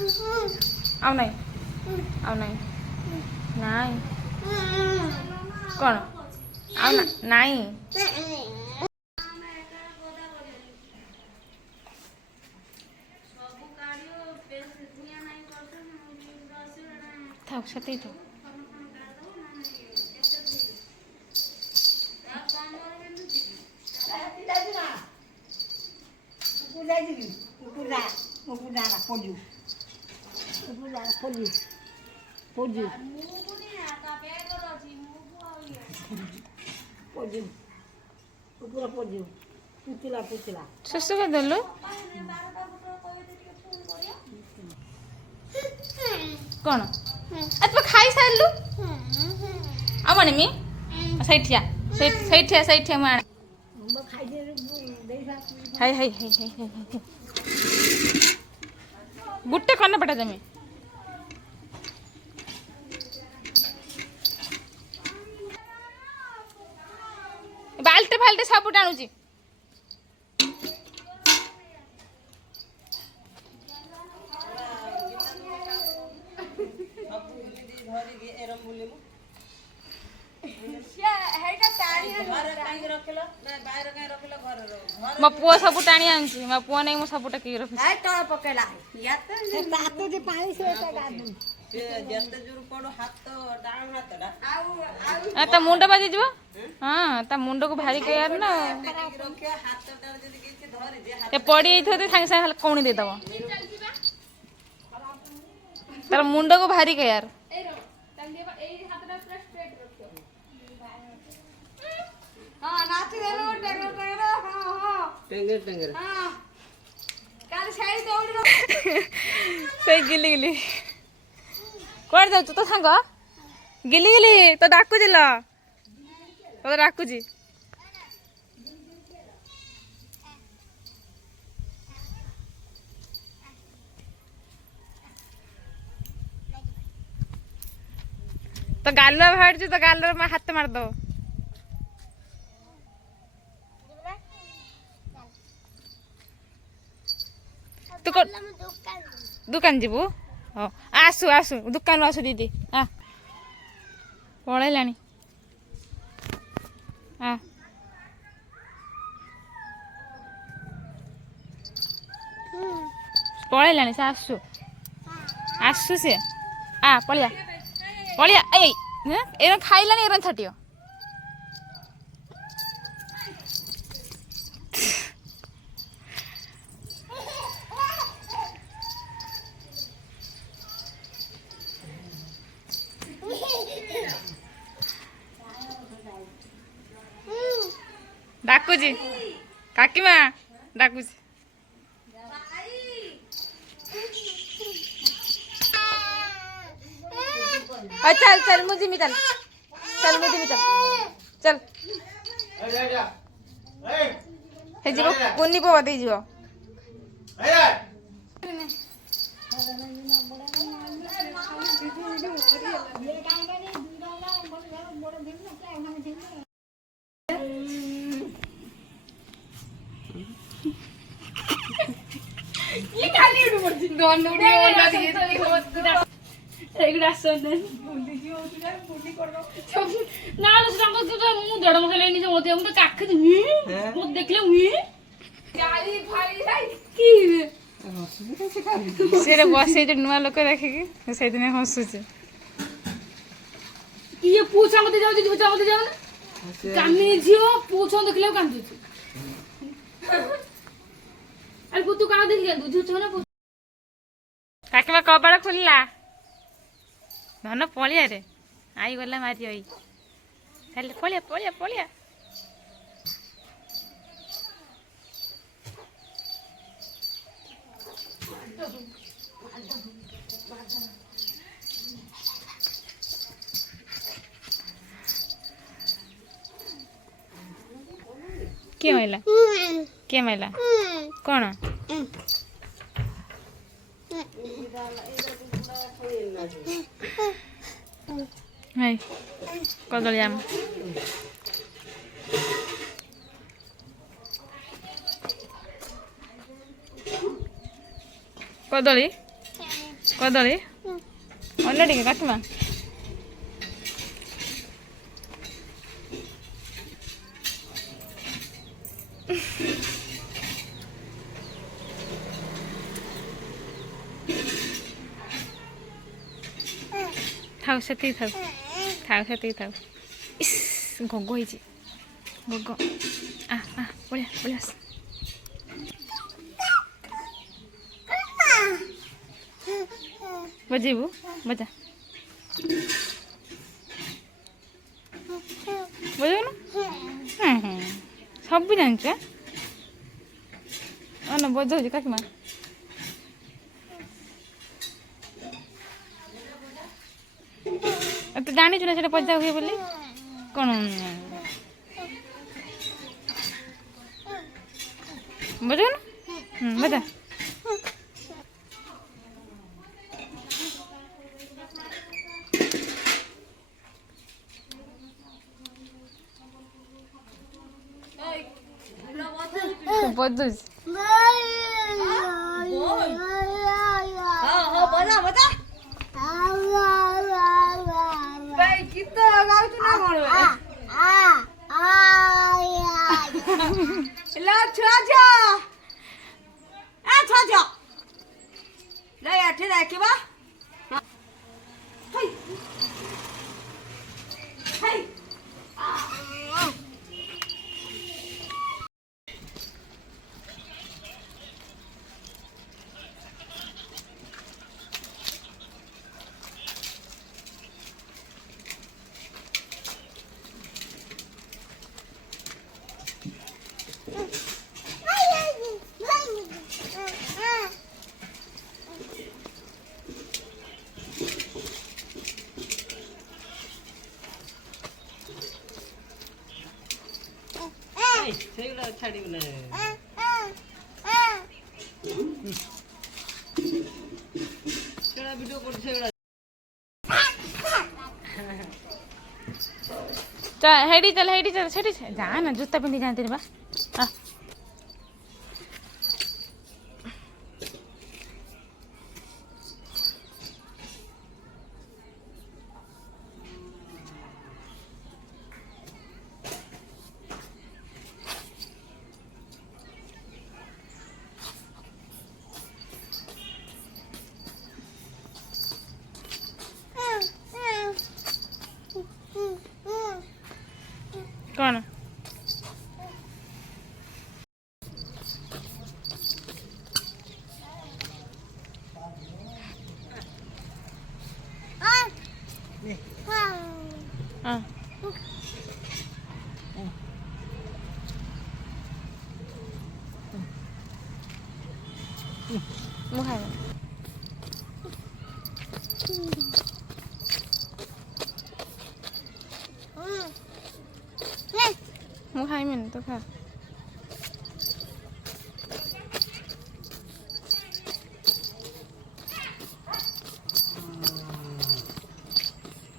ଆଉ ନାହିଁ ଆଉ ନାହିଁ ନାଇଁ କ'ଣ ଆଉ ନାଇଁ ଥାଉ ସେତିକି ଥାଉ ଶେଷ କରିଦେଲୁ କ'ଣ ତୁ ଖାଇସାରିଲୁ ଆଉ ଆଣିମି ସେଇଠିଆ ସେଇଠିଆ ମୁଁ ଆଣି high high high high high ଗୋଟେ କନେ ପଟା ଦେମି ବାଲ୍ଟି ଫାଲ୍ଟି ସବୁ ଟାଣୁଛି ମୋ ପୁଅ ସବୁ ଟାଣି ଆଣିଛି ମୋ ପୁଅ ନେଇ ମୁଁ ସବୁ ଟେକିକି ରଖୁଛି ତା ମୁଣ୍ଡ ବାଜିଯିବ ହଁ ତା ମୁଣ୍ଡକୁ ଭାରି କେୟାର ନା ପଡ଼ି ଯାଇଥିବ ତ ସାଙ୍ଗେ ସାଙ୍ଗେ କଉଣି ଦେଇଦବ ତାର ମୁଣ୍ଡକୁ ଭାରି କେୟାର ସେଇ ଗିଲି ଗିଲି କୁଆଡ଼େ ଯାଉଛୁ ତୋ ସାଙ୍ଗ ଗିଲି ଗିଲି ତ ଡାକୁଛି ଲ ତ ଡାକୁଛି ତ ଗାଲୁଆ ବାହାରୁଛି ତ ଗାଲୁଆ ହାତ ମାରିଦବ ତୁ दुकान जीवु आसु आसु दुकान आसु दीदी पलैला पलैला से आसु आसु से पलिया पलिया ए खाइलानी एरन छाटियो डाकुजी काकी माँ डाकुजी चल चल मुझे मितल चल मुझे मितल चल हे जीवो पुन्नी पो बदे जीवो ये खाली उड़ पड़ती दोन उड़ी ओला दिए एगुडा सने बुंदी जी होतुला बुंदी करदो ना ना संग तो मु जड़ मखले नि मते हम तो काख दि मु देखले हुई गाली फाली जाई की सेरे बसे जे नुआ लोक देखि कि से दिन हसु छे ये पूछा मते जाउ जी पूछा मते जाउ ना कामी जियो पूछो देखले कांदु छी अरे पुतु का देख गया दूध छ ना काकीमा कबाड़ खुलला धन पलिया रे आई गला मारी आई चल पलिया पलिया पलिया के माइला कौन हाय कदली आम कदली କଦଳୀ ଅଣ୍ଡା ଟିକେ କାଟିମା ଥାଉ ସେତିକି ଥାଉ ଥାଉ ସେତିକି ଥାଉ ଇସ୍ ଗଗ ହେଇଛି ଗଗ ପଳିଆ ପଳିଆ ବଜେଇବୁ ବଜା ବଜଉନୁ ସବୁ ଜାଣିଛୁ ବଜଉଛି କାକିମା ତୁ ଜାଣିଛୁ ନା ସେଇଟା ବଜା ହୁଏ ବୋଲି କ'ଣ ବଜଉନୁ ବଜା ବଜଉଛି ଗୀତ ଗାଉଛୁ ନା କ'ଣ ଛୁଆ ଝିଅ ଛୁଆ ଝିଅ ଏଠି ଦେଖିବା ସେଇଗୁଡ଼ା ଛାଡ଼ିବୁ ନା ସେଗୁଡ଼ା ଭିଡ଼ିଓ କରୁଛି ସେଗୁଡ଼ା ହେଇଠି ଚାଲ ସେଠି ଯା ନା ଜୁତା ପିନ୍ଧି ଯାଆନ୍ତି ବା କ'ଣ ମୁଁ ଖାଇବି ମୁଁ ଖାଇମିନି ତୁ ଖା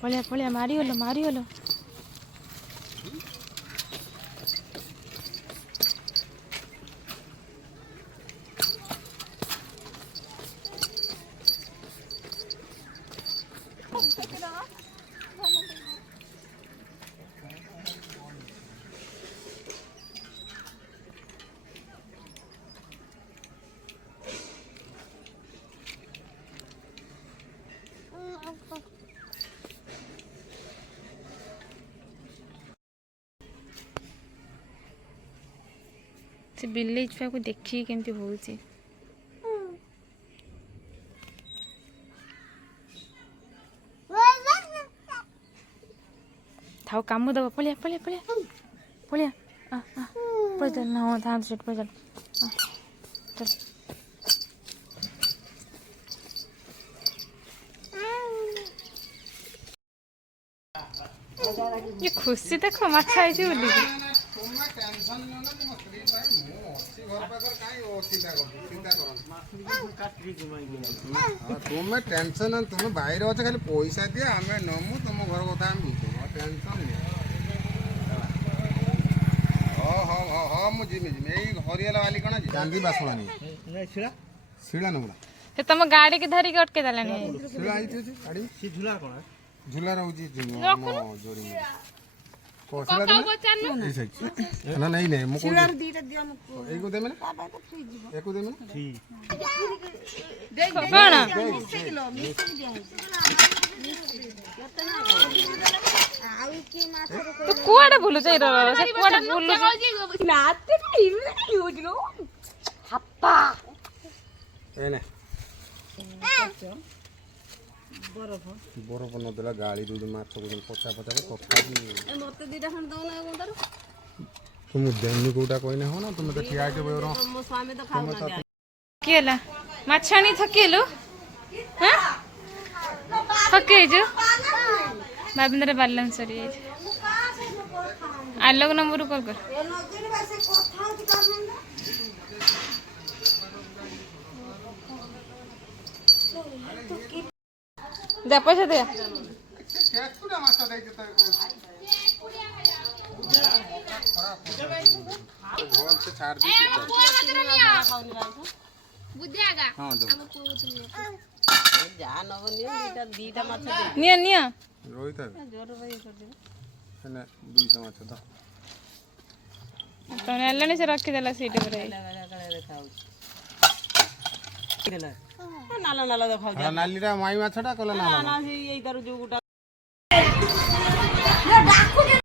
ପଳିଆ ମାରିଗଲ से बिल्ली छुआ को देखिए केमती होउची थाओ कामु दबा पलिया पलिया पलिया पलिया पड़ ना हो था सेट पड़ चल ये खुशी देखो माछा है बोली तुम्हें टेंशन तुम्हें बाहर अच्छे खाली पैसा दिए आम नमु तुम घर कथा टेंशन मुझे हरियाला वाली कौन चांदी बासुड़ा नहीं शिला नमुड़ा तुम गाड़ी के धरिक अटके देलानी झुला आइती अछि गाड़ी सी झुला कोन झुला रहउची जोरी कोसला दे ना नहीं नहीं मु को दीटा दियो मु एगो दे में बाबा तो फ्री जीवो एको दे में ठीक कोन 20 किलो मिक्स दिया है केतना आउ की माछ तू कोडा बोलु छै रे से कोडा बोलु नाते युजलो हप्पा एने बरफ न देला गाड़ी दूध माछ को पचा पचा को कथा ए मते दीटा खन दो ना कोंतारो तुम देनी कोटा कोइने हो ना तुम तो ठिया के बेरो मो स्वामी तो खाऊ ना केला माछाणी थकेलो हां थके जो बाबिंदर बालम सरी आलोक नंबर कॉल कर दे पैसा दे केकुडा माछ दे के तारे को भोग से छाड़ दी बुझियागा हां दो जा नबनी दीटा माछ दे निया निया रोहित जोर भाई कर दे एने 200 माछ द तो नेलनी से रखी देला सीट पर नाला नाला देखाउ हा नालीरा माई माछटा कला ना ना से एई तार जो गुटा डाकू के